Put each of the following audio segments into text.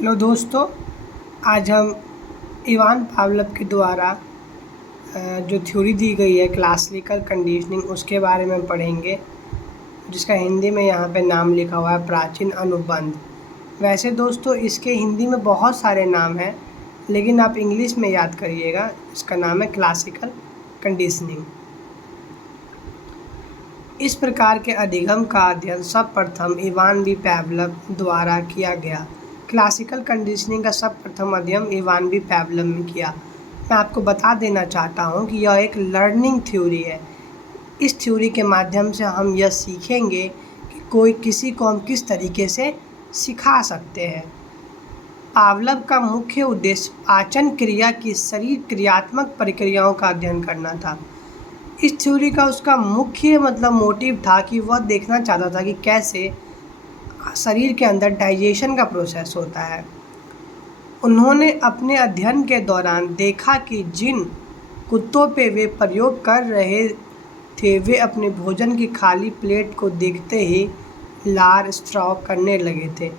Hello दोस्तों, आज हम इवान पावलोव के द्वारा जो थ्योरी दी गई है क्लासिकल कंडीशनिंग उसके बारे में पढ़ेंगे, जिसका हिंदी में यहाँ पे नाम लिखा हुआ है प्राचीन अनुबंध। वैसे दोस्तों इसके हिंदी में बहुत सारे नाम हैं, लेकिन आप इंग्लिश में याद करिएगा। इसका नाम है क्लासिकल कंडीशनिंग। इस प्रकार के अधिगम का अध्ययन सर्वप्रथम इवान वी पावलोव द्वारा किया गया। क्लासिकल कंडीशनिंग का सर्वप्रथम अध्ययन इवान वी पावलोव ने किया। मैं आपको बता देना चाहता हूँ कि यह एक लर्निंग थ्योरी है। इस थ्योरी के माध्यम से हम यह सीखेंगे कि किसी को हम किस तरीके से सिखा सकते हैं। पावलोव का मुख्य उद्देश्य पाचन क्रिया की शरीर क्रियात्मक प्रक्रियाओं का अध्ययन करना था। इस थ्योरी का उसका मुख्य मोटिव था कि वह देखना चाहता था कि कैसे शरीर के अंदर डाइजेशन का प्रोसेस होता है। उन्होंने अपने अध्ययन के दौरान देखा कि जिन कुत्तों पे वे प्रयोग कर रहे थे वे अपने भोजन की खाली प्लेट को देखते ही लार स्त्राव करने लगे थे।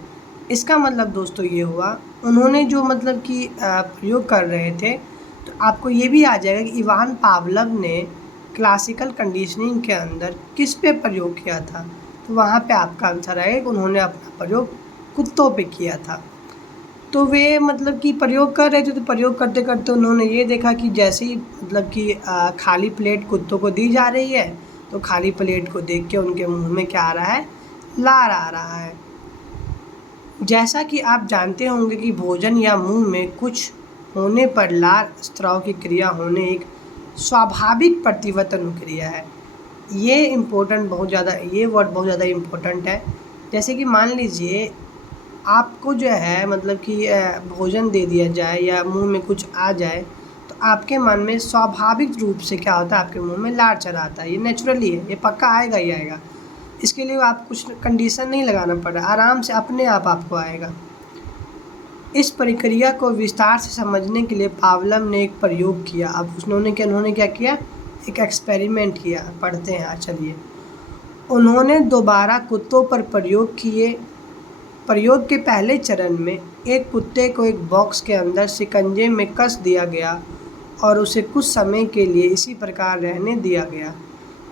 इसका मतलब दोस्तों ये हुआ, उन्होंने जो प्रयोग कर रहे थे, तो आपको ये भी आ जाएगा कि इवान पावलोव ने क्लासिकल कंडीशनिंग के अंदर किस पे प्रयोग किया था। तो वहाँ पे आपका आंसर आएगा कि उन्होंने अपना प्रयोग कुत्तों पे किया था। तो वे प्रयोग कर रहे थे, तो प्रयोग करते करते उन्होंने ये देखा कि जैसे ही खाली प्लेट कुत्तों को दी जा रही है, तो खाली प्लेट को देख के उनके मुंह में क्या आ रहा है, लार आ रहा है। जैसा कि आप जानते होंगे कि भोजन या मुंह में कुछ होने पर लार स्त्राव की क्रिया होने एक स्वाभाविक प्रतिवर्त अनुक्रिया है। ये वर्ड बहुत ज़्यादा इम्पोर्टेंट है। जैसे कि मान लीजिए आपको जो है भोजन दे दिया जाए या मुंह में कुछ आ जाए, तो आपके मन में स्वाभाविक रूप से क्या होता है, आपके मुंह में लार चला आता है। ये नेचुरली है, ये पक्का आएगा ही आएगा। इसके लिए आप कुछ कंडीशन नहीं लगाना पड़ रहा, आराम से अपने आप आपको आएगा। इस प्रक्रिया को विस्तार से समझने के लिए पावलोव ने एक प्रयोग किया। अब उन्होंने क्या किया, एक एक्सपेरिमेंट किया। पढ़ते हैं, चलिए। उन्होंने दोबारा कुत्तों पर प्रयोग किए। प्रयोग के पहले चरण में एक कुत्ते को एक बॉक्स के अंदर शिकंजे में कस दिया गया और उसे कुछ समय के लिए इसी प्रकार रहने दिया गया।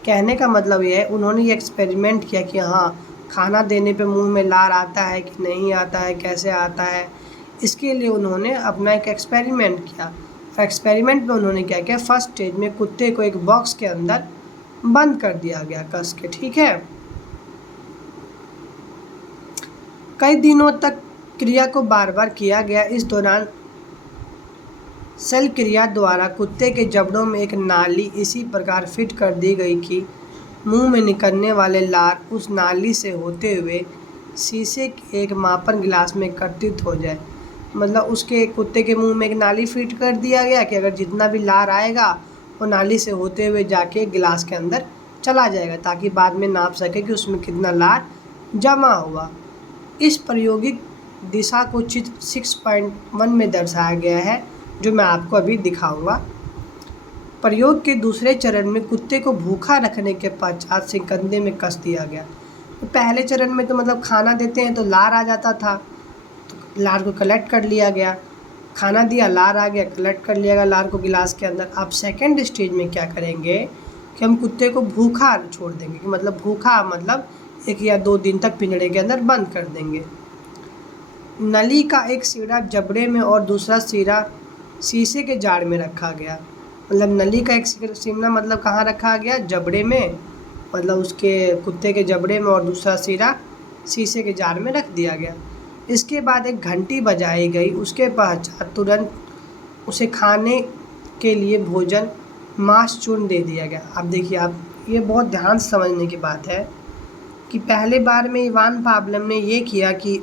कहने का मतलब यह है, उन्होंने ये एक्सपेरिमेंट किया कि हाँ, खाना देने पे मुंह में लार आता है कि नहीं आता है, कैसे आता है। इसके लिए उन्होंने अपना एक एक्सपेरिमेंट किया। एक्सपेरिमेंट में उन्होंने क्या किया, फर्स्ट स्टेज में कुत्ते को एक बॉक्स के अंदर बंद कर दिया गया कस के, ठीक है। कई दिनों तक क्रिया को बार बार किया गया। इस दौरान शल्य क्रिया द्वारा कुत्ते के जबड़ों में एक नाली इसी प्रकार फिट कर दी गई कि मुंह में निकलने वाले लार उस नाली से होते हुए शीशे के एक मापन गिलास में एकत्रित हो जाए। उसके कुत्ते के मुंह में एक नाली फिट कर दिया गया कि अगर जितना भी लार आएगा वो नाली से होते हुए जाके गिलास के अंदर चला जाएगा, ताकि बाद में नाप सके कि उसमें कितना लार जमा हुआ। इस प्रायोगिक दिशा को चित्र 6.1 में दर्शाया गया है, जो मैं आपको अभी दिखाऊंगा। प्रयोग के दूसरे चरण में कुत्ते को भूखा रखने के पश्चात शिकंजे में कस दिया गया। तो पहले चरण में तो खाना देते हैं तो लार आ जाता था, तो लार को कलेक्ट कर लिया गया। खाना दिया, लार आ गया, कलेक्ट कर लिया गया लार को गिलास के अंदर। अब सेकेंड स्टेज में क्या करेंगे कि हम कुत्ते को भूखा छोड़ देंगे, कि भूखा 1 या 2 दिन तक पिंजड़े के अंदर बंद कर देंगे। नली का एक सिरा जबड़े में और दूसरा सिरा शीशे के जार में रखा गया। नली का एक सिरा कहाँ रखा गया, जबड़े में, उसके कुत्ते के जबड़े में, और दूसरा सिरा शीशे के जार में रख दिया गया। इसके बाद एक घंटी बजाई गई। उसके पश्चात तुरंत उसे खाने के लिए भोजन मांस चूर्ण दे दिया गया। अब देखिए, आप ये बहुत ध्यान से समझने की बात है कि पहले बार में इवान पावलोव ने ये किया कि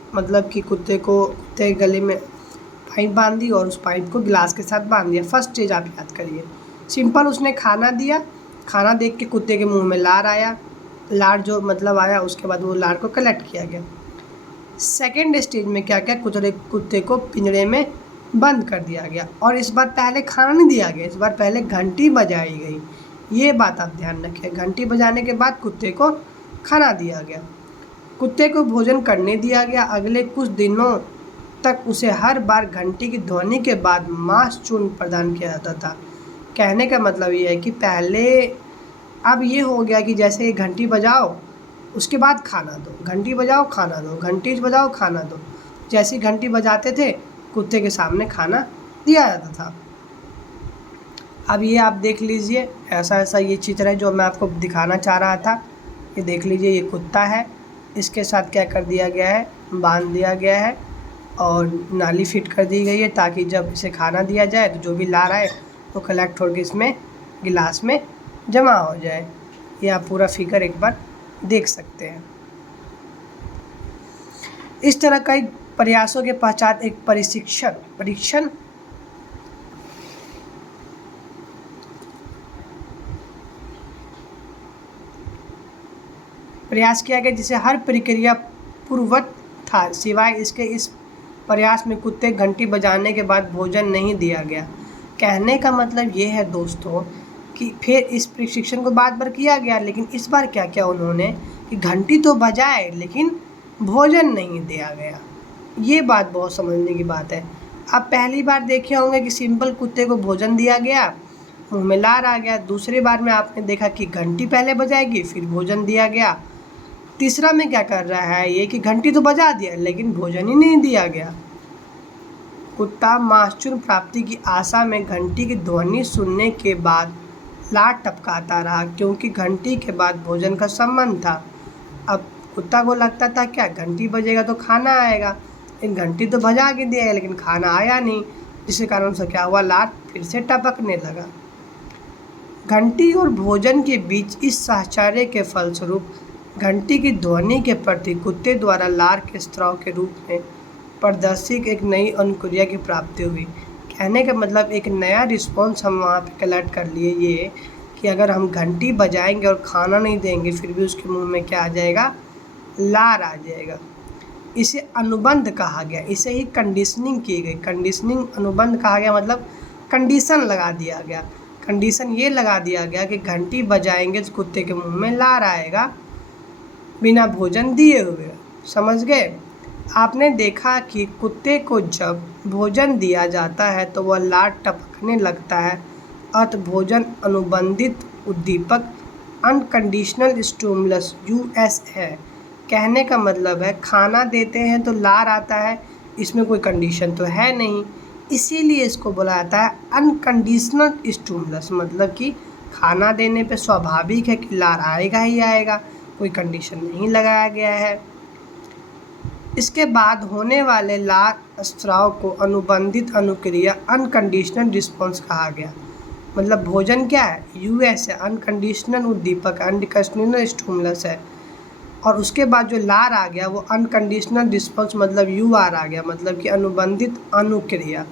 कुत्ते के गले में पाइप बांध दी और उस पाइप को गिलास के साथ बांध दिया। फर्स्ट स्टेज आप याद करिए, सिंपल। उसने खाना दिया, खाना देख के कुत्ते के मुंह में लार आया, लार जो आया, उसके बाद वो लार को कलेक्ट किया गया। सेकेंड स्टेज में क्या किया, कुत्ते को पिंजरे में बंद कर दिया गया, और इस बार पहले खाना नहीं दिया गया, इस बार पहले घंटी बजाई गई। ये बात आप ध्यान रखें। घंटी बजाने के बाद कुत्ते को खाना दिया गया, कुत्ते को भोजन करने दिया गया। अगले कुछ दिनों तक उसे हर बार घंटी की ध्वनि के बाद मांस चूर्ण प्रदान किया जाता था। कहने का मतलब ये है कि पहले अब ये हो गया कि जैसे घंटी बजाओ उसके बाद खाना दो, घंटी बजाओ खाना दो, घंटी बजाओ खाना दो। जैसी घंटी बजाते थे कुत्ते के सामने खाना दिया जाता था। अब ये आप देख लीजिए, ऐसा ऐसा ये चित्र है जो मैं आपको दिखाना चाह रहा था। ये देख लीजिए, ये कुत्ता है, इसके साथ क्या कर दिया गया है, बांध दिया गया है और नाली फिट कर दी गई है ताकि जब इसे खाना दिया जाए तो जो भी लार आए तो कलेक्ट होकर इसमें गिलास में जमा हो जाए। ये आप पूरा फिगर एक बार देख सकते हैं। इस तरह कई प्रयासों के पश्चात एक परीक्षण प्रयास किया गया जिसे हर प्रक्रिया पूर्ववत था, सिवाय इसके। इस प्रयास में कुत्ते घंटी बजाने के बाद भोजन नहीं दिया गया। कहने का मतलब ये है दोस्तों कि फिर इस प्रशिक्षण को बार किया गया, लेकिन इस बार क्या किया उन्होंने कि घंटी तो बजाए लेकिन भोजन नहीं दिया गया। ये बात बहुत समझने की बात है। आप पहली बार देखे होंगे कि सिंपल कुत्ते को भोजन दिया गया, मुँह में लार आ गया। दूसरी बार में आपने देखा कि घंटी पहले बजाएगी फिर भोजन दिया गया। तीसरा में क्या कर रहा है ये कि घंटी तो बजा दिया लेकिन भोजन ही नहीं दिया गया। कुत्ता मांसचूर्ण प्राप्ति की आशा में घंटी की ध्वनि सुनने के बाद लार टपकाता रहा, क्योंकि घंटी के बाद भोजन का संबंध था। अब कुत्ता को लगता था क्या घंटी बजेगा तो खाना आएगा, लेकिन घंटी तो बजा के दिया लेकिन खाना आया नहीं, जिसके कारण से क्या हुआ, लार फिर से टपकने लगा। घंटी और भोजन के बीच इस साहचर्य के फलस्वरूप घंटी की ध्वनि के प्रति कुत्ते द्वारा लार के स्राव के रूप में प्रदर्शित एक नई अनुक्रिया की प्राप्ति हुई। कहने का मतलब एक नया रिस्पॉन्स हम वहाँ पे कलेक्ट कर लिए, ये कि अगर हम घंटी बजाएंगे और खाना नहीं देंगे फिर भी उसके मुंह में क्या आ जाएगा, लार आ जाएगा। इसे अनुबंध कहा गया, इसे ही कंडीशनिंग की गई। कंडीशनिंग अनुबंध कहा गया मतलब कंडीशन लगा दिया गया। कंडीशन ये लगा दिया गया कि घंटी बजाएंगे तो कुत्ते के मुंह में लार आएगा बिना भोजन दिए हुए। समझ गए? आपने देखा कि कुत्ते को जब भोजन दिया जाता है तो वह लार टपकने लगता है, अतः भोजन अनुबंधित उद्दीपक अनकंडीशनल स्टिमुलस यूएस है। कहने का मतलब है खाना देते हैं तो लार आता है, इसमें कोई कंडीशन तो है नहीं, इसीलिए इसको बोला जाता है अनकंडीशनल स्टिमुलस। मतलब कि खाना देने पे स्वाभाविक है कि लार आएगा ही आएगा, कोई कंडीशन नहीं लगाया गया है। इसके बाद होने वाले लार स्राव को अनुबंधित अनुक्रिया अनकंडीशनल रिस्पॉन्स कहा गया। मतलब भोजन क्या है, यूएस है, अनकंडीशनल उद्दीपक अनकंडीशनल स्टिमुलस है, और उसके बाद जो लार आ गया वो अनकंडीशनल रिस्पॉन्स मतलब यूआर आ गया, मतलब कि अनुबंधित अनुक्रिया।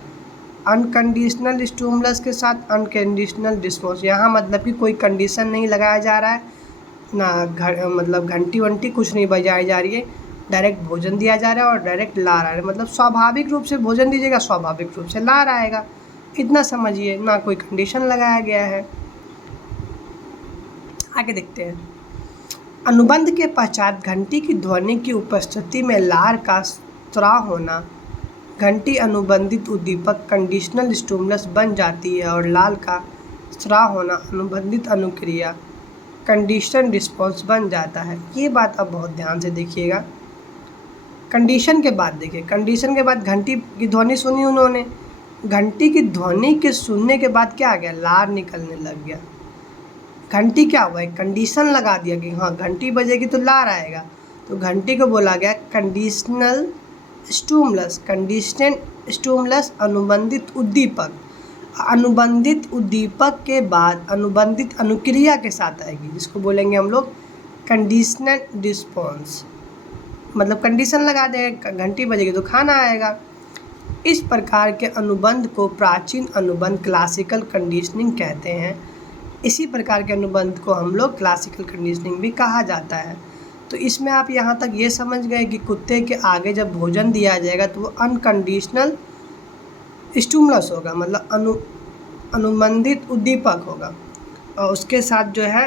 अनकंडीशनल स्टिमुलस के साथ अनकंडीशनल रिस्पॉन्स, यहाँ मतलब कि कोई कंडीशन नहीं लगाया जा रहा है, ना मतलब घंटी वंटी कुछ नहीं बजाई जा रही है, डायरेक्ट भोजन दिया जा रहा है और डायरेक्ट लार आ रहा है। मतलब स्वाभाविक रूप से भोजन दीजिएगा, स्वाभाविक रूप से लार आएगा, इतना समझिए, ना कोई कंडीशन लगाया गया है। आगे देखते हैं। अनुबंध के पश्चात घंटी की ध्वनि की उपस्थिति में लार का स्राव होना, घंटी अनुबंधित उद्दीपक कंडीशनल स्टिमुलस बन जाती है और लार का स्राव होना अनुबंधित अनुक्रिया कंडीशन रिस्पॉन्स बन जाता है। ये बात अब बहुत ध्यान से देखिएगा। कंडीशन के बाद देखिए, कंडीशन के बाद घंटी की ध्वनि सुनी उन्होंने, घंटी की ध्वनि के सुनने के बाद क्या आ गया, लार निकलने लग गया। घंटी क्या हुआ, एक कंडीशन लगा दिया कि हाँ घंटी बजेगी तो लार आएगा, तो घंटी को बोला गया कंडीशनल स्टिमुलस। कंडीशनल स्टिमुलस अनुबंधित उद्दीपक, अनुबंधित उद्दीपक के बाद अनुबंधित अनुक्रिया के साथ आएगी, जिसको बोलेंगे हम लोग कंडीशनल रिस्पॉन्स। मतलब कंडीशन लगा दे, घंटी बजेगी तो खाना आएगा। इस प्रकार के अनुबंध को प्राचीन अनुबंध क्लासिकल कंडीशनिंग कहते हैं। इसी प्रकार के अनुबंध को हम लोग क्लासिकल कंडीशनिंग भी कहा जाता है। तो इसमें आप यहाँ तक ये समझ गए कि कुत्ते के आगे जब भोजन दिया जाएगा तो वो अनकंडीशनल स्टिमुलस होगा, मतलब अनुबंधित उद्दीपक होगा, और उसके साथ जो है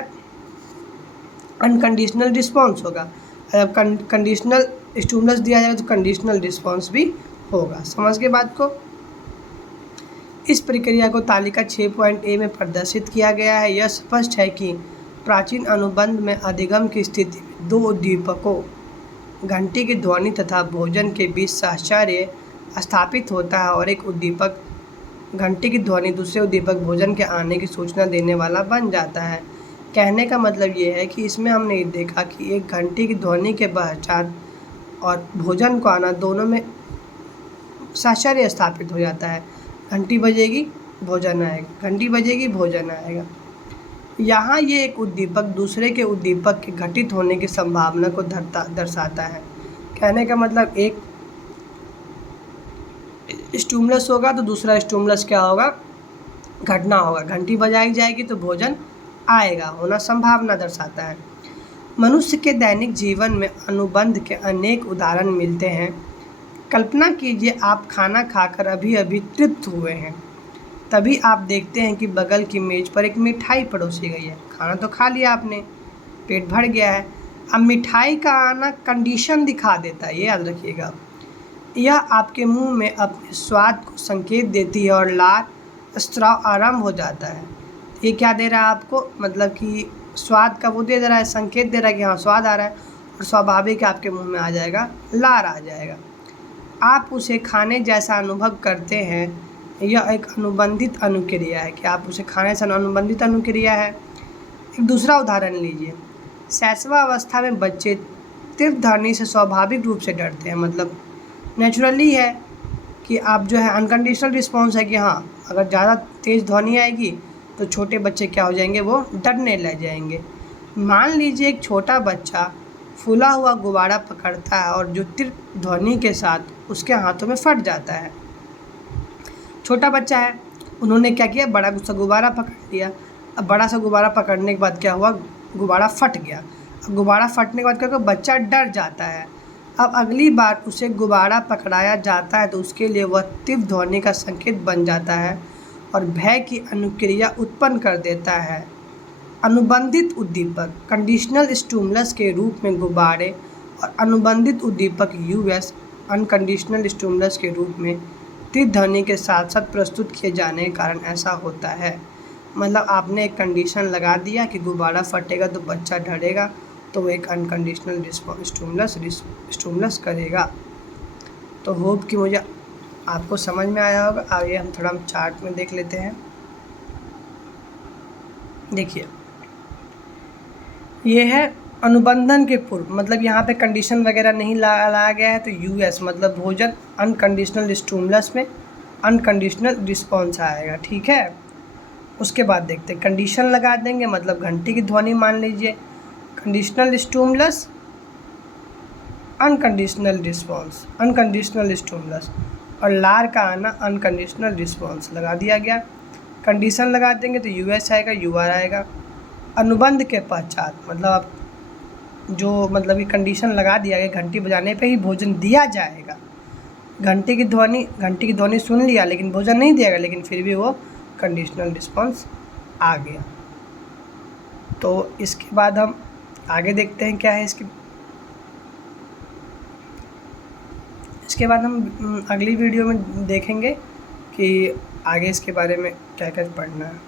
अनकंडीशनल रिस्पॉन्स होगा। जब कंडीशनल स्टिमुलस दिया जाएगा तो कंडीशनल रिस्पॉन्स भी होगा। समझ गए बात को। इस प्रक्रिया को तालिका 6.a में प्रदर्शित किया गया है। यह स्पष्ट है कि प्राचीन अनुबंध में अधिगम की स्थिति में दो उद्दीपकों घंटी की ध्वनि तथा भोजन के बीच साहचर्य स्थापित होता है और एक उद्दीपक घंटी की ध्वनि दूसरे उद्दीपक भोजन के आने की सूचना देने वाला बन जाता है। कहने का मतलब ये है कि इसमें हमने देखा कि एक घंटी की ध्वनि के पहचान और भोजन को आना दोनों में साहचर्य स्थापित हो जाता है। घंटी बजेगी भोजन आएगा, घंटी बजेगी भोजन आएगा। यहाँ ये एक उद्दीपक दूसरे के उद्दीपक के घटित होने की संभावना को दर्शाता है। कहने का मतलब एक स्टिमुलस होगा तो दूसरा स्टिमुलस क्या होगा, घटना होगा। घंटी बजाई जाएगी तो भोजन आएगा, होना संभावना दर्शाता है। मनुष्य के दैनिक जीवन में अनुबंध के अनेक उदाहरण मिलते हैं। कल्पना कीजिए आप खाना खाकर अभी अभी तृप्त हुए हैं, तभी आप देखते हैं कि बगल की मेज पर एक मिठाई परोसी गई है। खाना तो खा लिया आपने, पेट भर गया है। अब मिठाई का आना कंडीशन दिखा देता है, ये याद रखिएगा। यह आपके मुंह में अपने स्वाद को संकेत देती है और लार स्त्राव आरंभ हो जाता है। ये क्या दे रहा है आपको, मतलब कि स्वाद का वो दे रहा है, संकेत दे रहा है कि हाँ स्वाद आ रहा है, और स्वाभाविक आपके मुंह में आ जाएगा, लार आ जाएगा। आप उसे खाने जैसा अनुभव करते हैं। यह एक अनुबंधित अनुक्रिया है कि आप उसे खाने से अनुबंधित अनुक्रिया है। एक दूसरा उदाहरण लीजिए। शैशवावस्था में बच्चे तीव्र ध्वनि से स्वाभाविक रूप से डरते हैं, मतलब नेचुरली है कि आप जो है अनकंडीशनल रिस्पॉन्स है कि हाँ अगर ज़्यादा तेज़ ध्वनि आएगी तो छोटे बच्चे क्या हो जाएंगे, वो डरने लग जाएंगे। मान लीजिए एक छोटा बच्चा फूला हुआ गुब्बारा पकड़ता है और जो तीव्र ध्वनि के साथ उसके हाथों में फट जाता है। छोटा बच्चा है, उन्होंने क्या किया, बड़ा सा गुब्बारा पकड़ लिया। अब बड़ा सा गुब्बारा पकड़ने के बाद क्या हुआ, गुब्बारा फट गया। अब गुब्बारा फटने के बाद क्या हुआ, बच्चा डर जाता है। अब अगली बार उसे गुब्बारा पकड़ाया जाता है तो उसके लिए वह तीव्र ध्वनि का संकेत बन जाता है और भय की अनुक्रिया उत्पन्न कर देता है। अनुबंधित उद्दीपक कंडीशनल स्टिमुलस के रूप में गुब्बारे और अनुबंधित उद्दीपक यूएस अनकंडीशनल स्टिमुलस के रूप में तीव्र ध्वनि के साथ साथ प्रस्तुत किए जाने के कारण ऐसा होता है। मतलब आपने एक कंडीशन लगा दिया कि गुब्बारा फटेगा तो बच्चा डरेगा, तो वो एक अनकंडीशनल स्टिमुलस करेगा। तो होप कि मुझे आपको समझ में आया होगा। आगे हम थोड़ा चार्ट में देख लेते हैं। देखिए ये है अनुबंधन के पूर्व, मतलब यहाँ पे कंडीशन वगैरह नहीं लाया गया है, तो यूएस मतलब भोजन अनकंडीशनल स्टिमुलस में अनकंडीशनल रिस्पॉन्स आएगा, ठीक है। उसके बाद देखते हैं, कंडीशन लगा देंगे मतलब घंटी की ध्वनि मान लीजिए, conditional stimulus unconditional response, unconditional stimulus, और लार का आना अनकंडीशनल रिस्पॉन्स लगा दिया गया। कंडीशन लगा देंगे तो यूएस आएगा, यूआर आएगा। अनुबंध के पश्चात मतलब आप जो मतलब ये कंडीशन लगा दिया गया, घंटी बजाने पे ही भोजन दिया जाएगा। घंटी की ध्वनि सुन लिया लेकिन भोजन नहीं दिया गया, लेकिन फिर भी वो कंडीशनल रिस्पॉन्स आ गया। तो इसके बाद हम आगे देखते हैं क्या है इसके बाद हम अगली वीडियो में देखेंगे कि आगे इसके बारे में क्या क्या पढ़ना है।